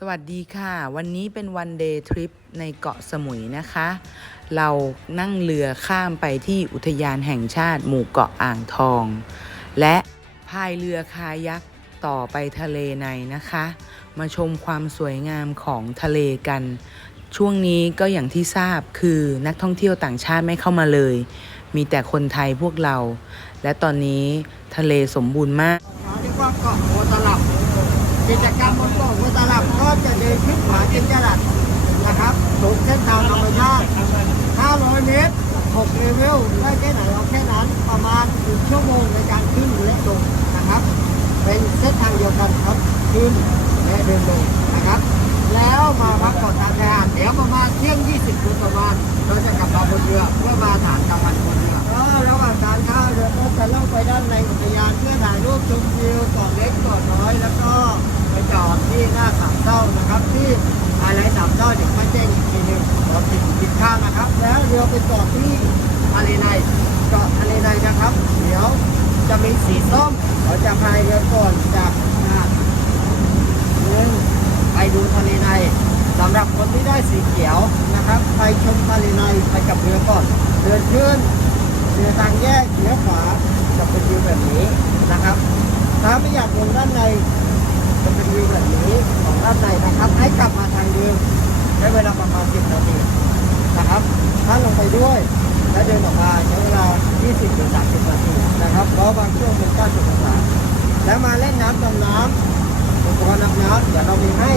สวัสดีค่ะ วันนี้เป็นวันเดย์ทริปในเกาะสมุยนะคะ เรานั่งเรือข้ามไปที่อุทยานแห่งชาติหมู่เกาะอ่างทอง และพายเรือคายักต่อไปทะเลในนะคะ มาชมความสวยงามของทะเลกัน ช่วงนี้ก็อย่างที่ทราบคือนักท่องเที่ยวต่างชาติไม่เข้ามาเลย มีแต่คนไทยพวกเรา และตอนนี้ทะเลสมบูรณ์มากเรียกว่าเกาะโพตลับ กิจกรรมบนเกาะโพตลับก็จะเดินขึ้นผาจินจรัสนะครับสูงเส้นทางธรรมชาติ 500 เมตร 6 เลเวลได้แค่ไหนเอาแค่นั้นประมาณ1ชั่วโมงในการขึ้นและลงนะครับ เป็นเส้นทางเดียวกันครับขึ้นและเดินลงนะครับ แล้วมาพักผ่อนทางชายหาดเดี๋ยวประมาณเที่ยง 20โดยประมาณเราจะกลับมาบนเรือเพื่อมาฐานกำมันบนเรือเออระหว่างการข้าวเรือก็จะล่องไปด้านในอุทยานเพื่อถ่ายรูปชมวิวเกาะเล็กเกาะน้อยแล้วก็ จอดที่หน้าสามเศร้านะครับ ที่อะไรสามเศร้าเดี๋ยวมาแจ้งอีกทีหนึงเราติดติดข้างนะครับ แล้วเรือไปจอดที่ทะเลในเกาะทะเลในนะครับ เดี๋ยวจะมีสีส้มเราจะพายเรือก่อนจากหาดหนึ่งไปดูทะเลในสำหรับคนที่ได้สีเขียวนะครับ ไปชมทะเลในไปกับเรือก่อนเดินขึ้นเรือทางแยกเลี้ยวขวาจะเป็นวิวแบบนี้นะครับ ถ้าไม่อยากลงด้านใน จะเป็นวิวแบบนี้ของด้านในนะครับให้กลับมาทางเดิมใช้เวลาประมาณ 10 นาทีนะครับถ้านลงไปด้วยแล้วเดินออกมาใช้เวลา 20ถึง30 นาทีนะครับเพราะบางช่วงเป็น90องศาแล้วมาเล่นน้ำดำน้ำอุปกรณ์นับน้ำเดี๋ยวเรามีให้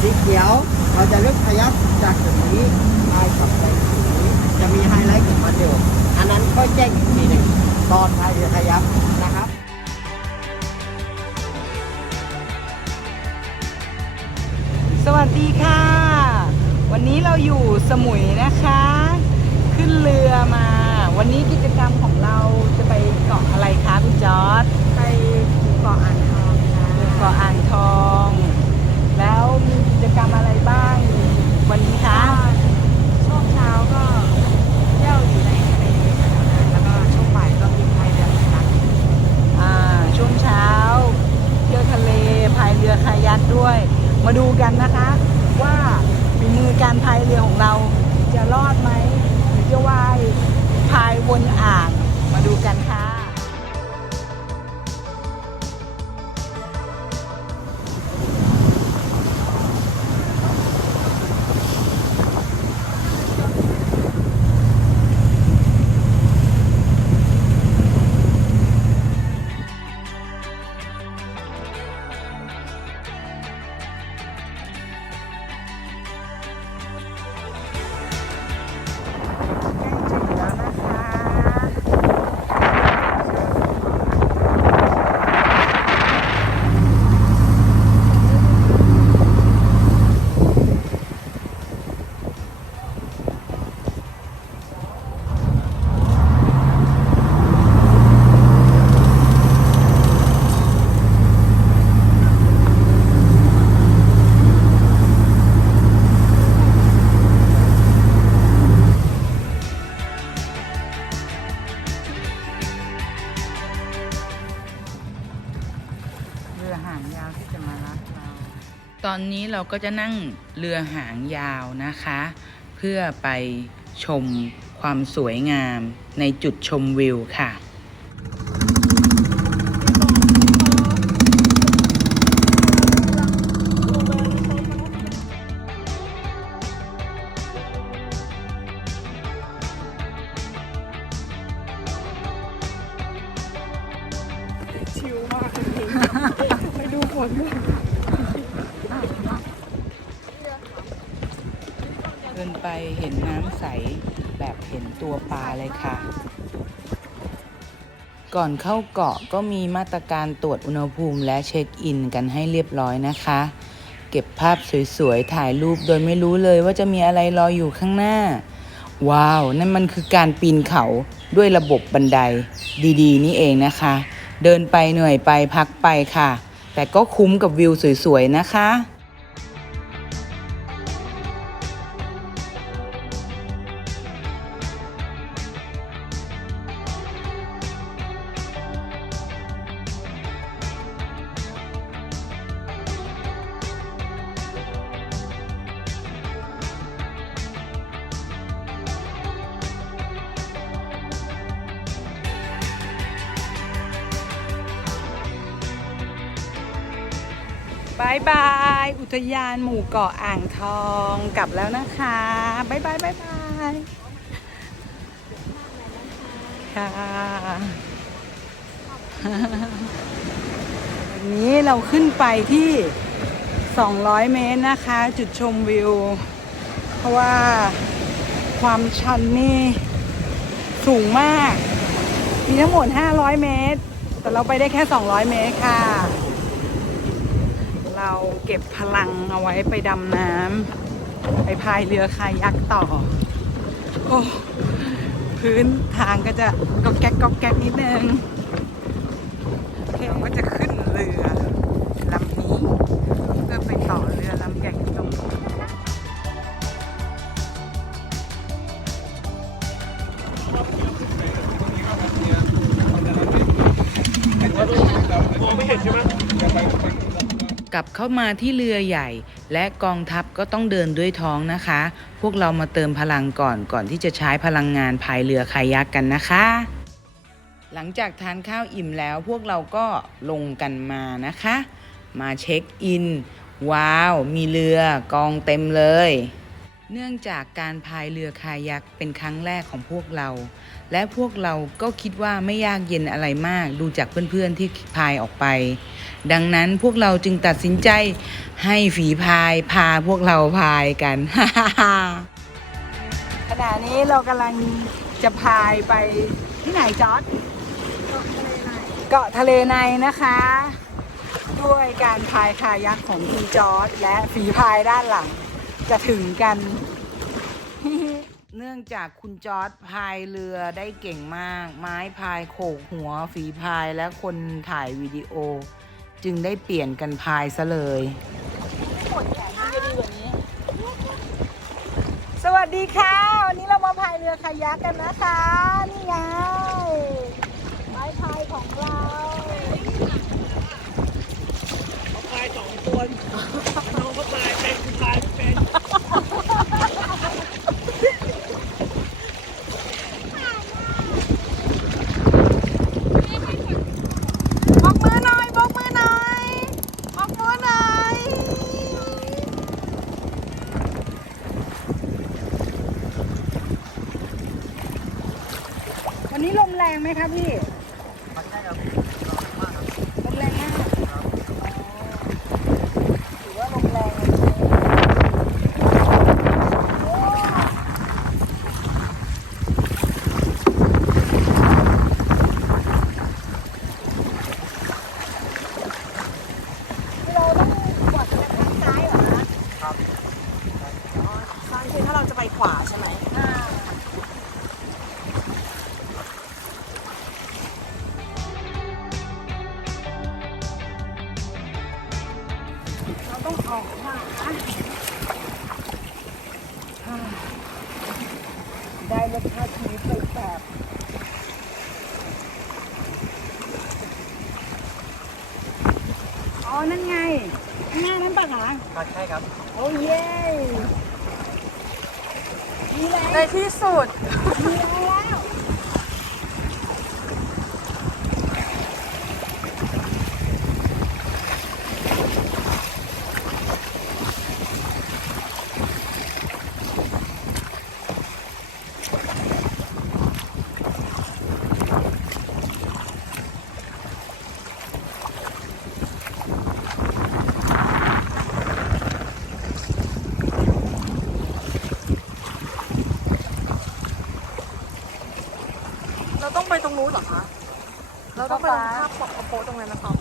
สีเขียว เราจะเลือกขยับจากจุดนี้ไปกลับไปจุดนี้จะมีไฮไลท์ของมันอยู่อันนั้นค่อยแจ้งอีกทีหนึ่งตอนพายเรือขยับ วัสดีค่ะ วันนี้เราอยู่สมุยนะคะ ขึ้นเรือมา วันนี้กิจกรรมของเราจะไปเกาะอะไรคะคุณจอร์ดไปเกาะอ่างทองค่ะเกาะอ่างทอง แล้วมีกิจกรรมอะไรบ้างวันนี้คะ ที่จะมารับเราตอนนี้เราก็จะนั่งเรือหางยาวนะคะ เพื่อไปชมความสวยงามในจุดชมวิวค่ะ ใสแบบเห็นตัวปลาเลยค่ะ ก่อนเข้าเกาะก็มีมาตรการตรวจอุณหภูมิและเช็คอินกันให้เรียบร้อยนะคะ เก็บภาพสวยๆ ถ่ายรูปโดยไม่รู้เลยว่าจะมีอะไรรออยู่ข้างหน้า ว้าว นั่นมันคือการปีนเขาด้วยระบบบันไดดีๆ นี่เองนะคะ เดินไปเหนื่อยไปพักไปค่ะ แต่ก็คุ้มกับวิวสวยๆนะคะ บายบาย อุทยานหมู่เกาะอ่างทองกลับแล้วนะคะบายบายบายบายค่ะวันนี้เราขึ้นไปที่ 200 เมตรนะคะ จุดชมวิว เพราะว่าความชันนี่สูงมาก มีทั้งหมด 500 เมตร แต่เราไปได้แค่ 200 เมตรค่ะ เราเก็บพลังเอาไว้ไปดำน้ำไปพายเรือคายักต่อ โอ้ พื้นทางก็จะก็แก๊กก็แก๊กนิดนึงเราก็จะขึ้น ลับเข้ามาที่เรือใหญ่ และกองทัพก็ต้องเดินด้วยท้องนะคะ พวกเรามาเติมพลังก่อนก่อนที่จะใช้พลังงานพายเรือคายักกันนะคะ หลังจากทานข้าวอิ่มแล้วพวกเราก็ลงกันมานะคะ มาเช็คอิน ว้าว มีเรือกองเต็มเลย เนื่องจากการพายเรือคายักเป็นครั้งแรกของพวกเรา และพวกเราก็คิดว่าไม่ยากเย็นอะไรมากดูจากเพื่อนๆที่พายออกไป ดังนั้นพวกเราจึงตัดสินใจให้ฝีพายพาพวกเราพายกัน ขณะนี้เรากำลังจะพายไปที่ไหนจอร์ดเกาะทะเลในนะคะ ด้วยการพายคายักของคุณจอร์ดและฝีพายด้านหลัง จะถึงกัน เนื่องจากคุณจอร์ดพายเรือได้เก่งมาก ไม้พายโขกหัวฝีพายและคนถ่ายวิดีโอ จึงได้เปลี่ยนกันพายซะเลย สวัสดีค่ะ วันนี้เรามาพายเรือคายักกันนะคะ นี่ไงไม้พายของเราพายสองคนน้องเขาพายเป็นพายไม่เป็น Ha ha ha! องออกขวาอ่าได้รสชาติชีวิตไปแบบอ๋อ นั่นไงข้างหน้านั้นปะคะใช่ครับ โอ้เย้มีแรงในที่สุดมีแรงแล้ว เรา ต้องไปตรงนู้นเหรอคะ เราต้องไปตรงภาพปกโปตรงนั้นนะครับ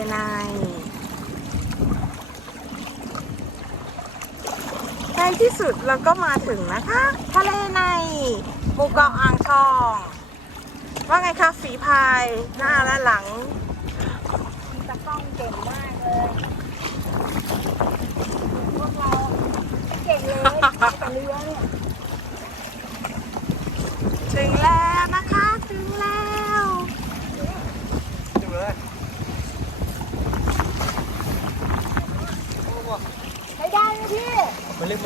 อในในที่สุดเราก็มาถึงนะคะ ทะเลในหมู่เกาะอ่างทอง ว่าไงคะฝีพายหน้าและหลังตะกล้องเก่งมากเลยพวกเราเก่งเลยแต่เรือเนี่ยถึงแล้ว มาเล่น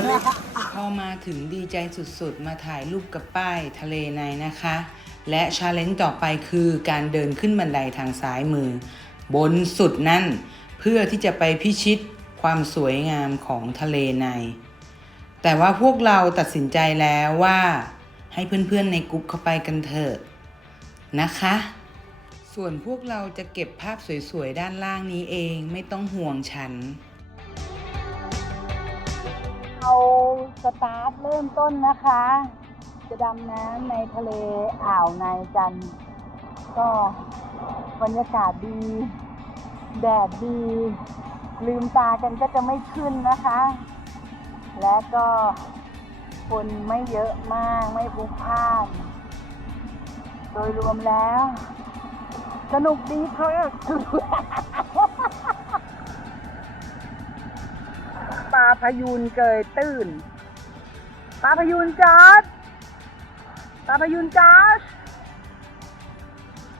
พอมาถึงดีใจสุดๆ มาถ่ายรูปกับป้ายทะเลในนะคะ และชาเลนจ์ต่อไปคือการเดินขึ้นบันไดทางซ้ายมือ บนสุดนั่น เพื่อที่จะไปพิชิตความสวยงามของทะเลใน แต่ว่าพวกเราตัดสินใจแล้วว่า ให้เพื่อนๆในกลุ่มเข้าไปกันเถอะนะคะ ส่วนพวกเราจะเก็บภาพสวยๆ ด้านล่างนี้เองไม่ต้องห่วงฉัน เอาสตาร์ทเริ่มต้นนะคะ จะดำน้ำในทะเลอ่าวในกัน ก็บรรยากาศดี แดดดี ลืมตากันก็จะไม่ขึ้นนะคะ และก็คนไม่เยอะมากไม่พลุกพล่าน โดยรวมแล้ว สนุกดีค่ะ พยูนเกยตื้น ปลาพยูนจอดปลาพยูนจอด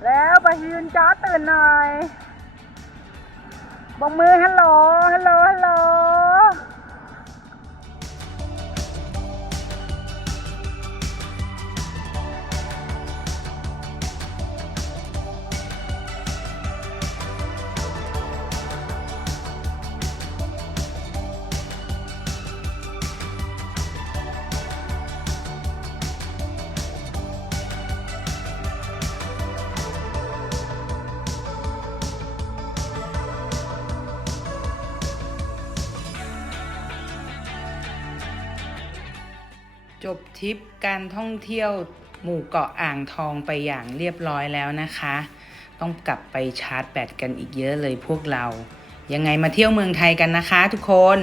แล้วปลาพยูนจอดตื่นหน่อยบอกมือฮัลโหลฮัลโหลฮัลโหล ทริปการท่องเที่ยวหมู่เกาะอ่างทองไปอย่างเรียบร้อยแล้วนะคะ ต้องกลับไปชาร์จแบตกันอีกเยอะเลยพวกเรา ยังไงมาเที่ยวเมืองไทยกันนะคะทุกคน